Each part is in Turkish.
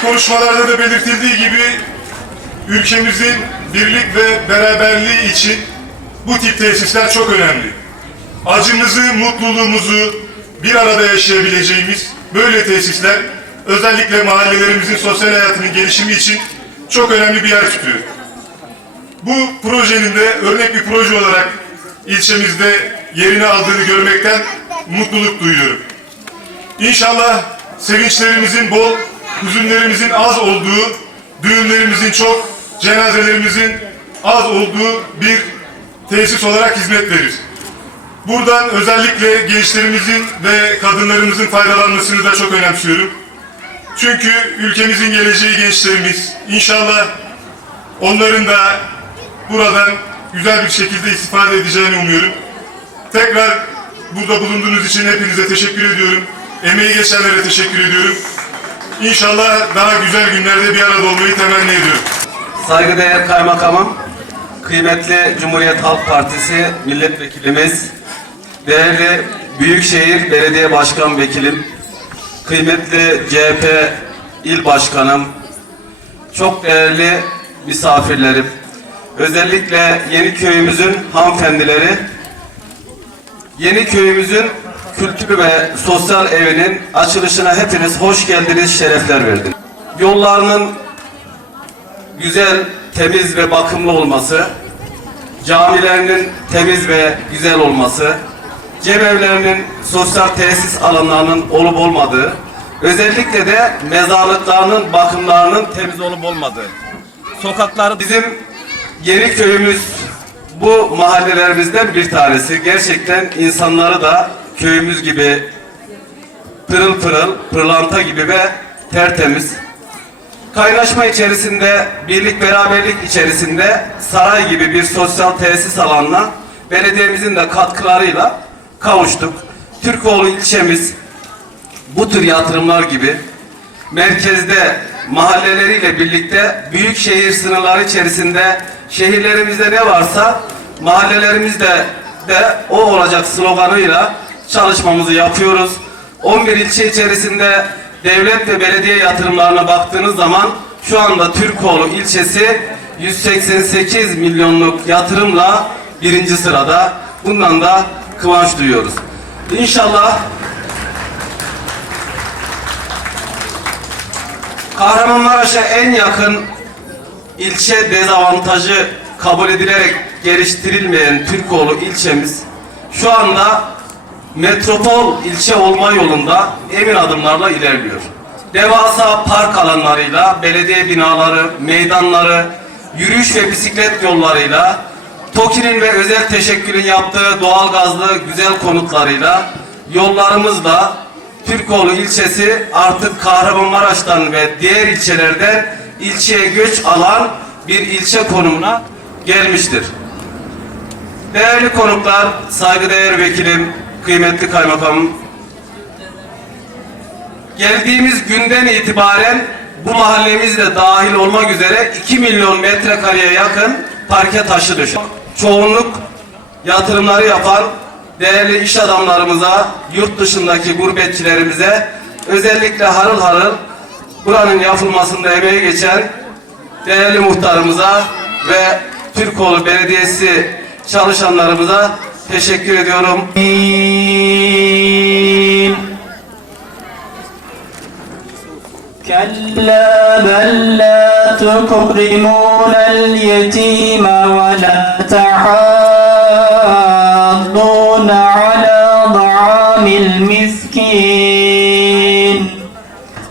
konuşmalarda da belirtildiği gibi ülkemizin birlik ve beraberliği için bu tip tesisler çok önemli. Acımızı, mutluluğumuzu bir arada yaşayabileceğimiz böyle tesisler özellikle mahallelerimizin sosyal hayatının gelişimi için çok önemli bir yer tutuyor. Bu projenin de örnek bir proje olarak ilçemizde yerini aldığını görmekten mutluluk duyuyorum. İnşallah sevinçlerimizin bol, hüzünlerimizin az olduğu, düğünlerimizin çok, cenazelerimizin az olduğu bir tesis olarak hizmet verir. Buradan özellikle gençlerimizin ve kadınlarımızın faydalanmasını da çok önemsiyorum. Çünkü ülkemizin geleceği gençlerimiz. İnşallah onların da buradan güzel bir şekilde istifade edeceğini umuyorum. Tekrar burada bulunduğunuz için hepinize teşekkür ediyorum. Emeği geçenlere teşekkür ediyorum. İnşallah daha güzel günlerde bir arada olmayı temenni ediyorum. Saygıdeğer Kaymakamım, kıymetli Cumhuriyet Halk Partisi milletvekilimiz, değerli Büyükşehir Belediye Başkan Vekilim, kıymetli CHP İl Başkanım, çok değerli misafirlerim, özellikle yeni köyümüzün hanımefendileri, yeni köyümüzün kültür ve sosyal evinin açılışına hepiniz hoş geldiniz, şerefler verdiniz. Yollarının güzel, temiz ve bakımlı olması, camilerinin temiz ve güzel olması, cemevlerinin sosyal tesis alanlarının olup olmadığı, özellikle de mezarlıklarının bakımlarının temiz olup olmadığı. Sokaklar bizim yeni köyümüz bu mahallelerimizden bir tanesi. Gerçekten insanları da köyümüz gibi pırıl pırıl, pırlanta gibi ve tertemiz. Kaynaşma içerisinde, birlik beraberlik içerisinde saray gibi bir sosyal tesis alanına belediyemizin de katkılarıyla kavuştuk. Türkoğlu ilçemiz bu tür yatırımlar gibi merkezde mahalleleriyle birlikte büyük şehir sınırları içerisinde şehirlerimizde ne varsa mahallelerimizde de o olacak sloganıyla çalışmamızı yapıyoruz. 11 ilçe içerisinde devlet ve belediye yatırımlarına baktığınız zaman şu anda Türkoğlu ilçesi 188 milyonluk yatırımla birinci sırada. Bundan da kıvanç duyuyoruz. İnşallah Kahramanmaraş'a en yakın ilçe dezavantajı kabul edilerek geliştirilmeyen Türkoğlu ilçemiz şu anda metropol ilçe olma yolunda emin adımlarla ilerliyor. Devasa park alanlarıyla, belediye binaları, meydanları, yürüyüş ve bisiklet yollarıyla, TOKİ'nin ve özel teşekkülün yaptığı doğalgazlı güzel konutlarıyla, yollarımızla Türkoğlu ilçesi artık Kahramanmaraş'tan ve diğer ilçelerden ilçeye göç alan bir ilçe konumuna gelmiştir. Değerli konuklar, saygıdeğer vekilim, kıymetli kaymakamım, geldiğimiz günden itibaren bu mahallemizde dahil olmak üzere 2 milyon metrekareye yakın parke taşı döşedik. Çoğunluk yatırımları yapan değerli iş adamlarımıza, yurt dışındaki gurbetçilerimize, özellikle harıl harıl buranın yapılmasında emeği geçen değerli muhtarımıza ve Türkoğlu Belediyesi çalışanlarımıza teşekkür ediyorum. كلا بل لا تكرمون اليتيم ولا تحاضون على طعام المسكين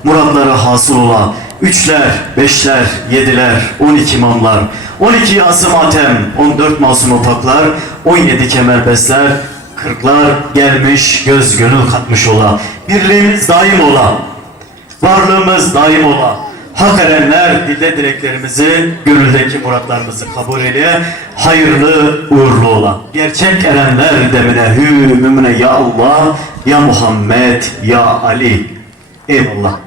Muratları hasıl ola. Üçler, beşler, yediler, on iki imamlar, on iki asım atem, on dört masum opaklar, on yedi kemer besler, kırklar gelmiş göz gönül katmış ola. Birliğimiz daim ola. Varlığımız daim ola. Hak erenler dilde dileklerimizi, gönüldeki muratlarımızı kabul eyle. Hayırlı uğurlu ola. Gerçek erenler demine hü mümine ya Allah, ya Muhammed, ya Ali. Eyvallah.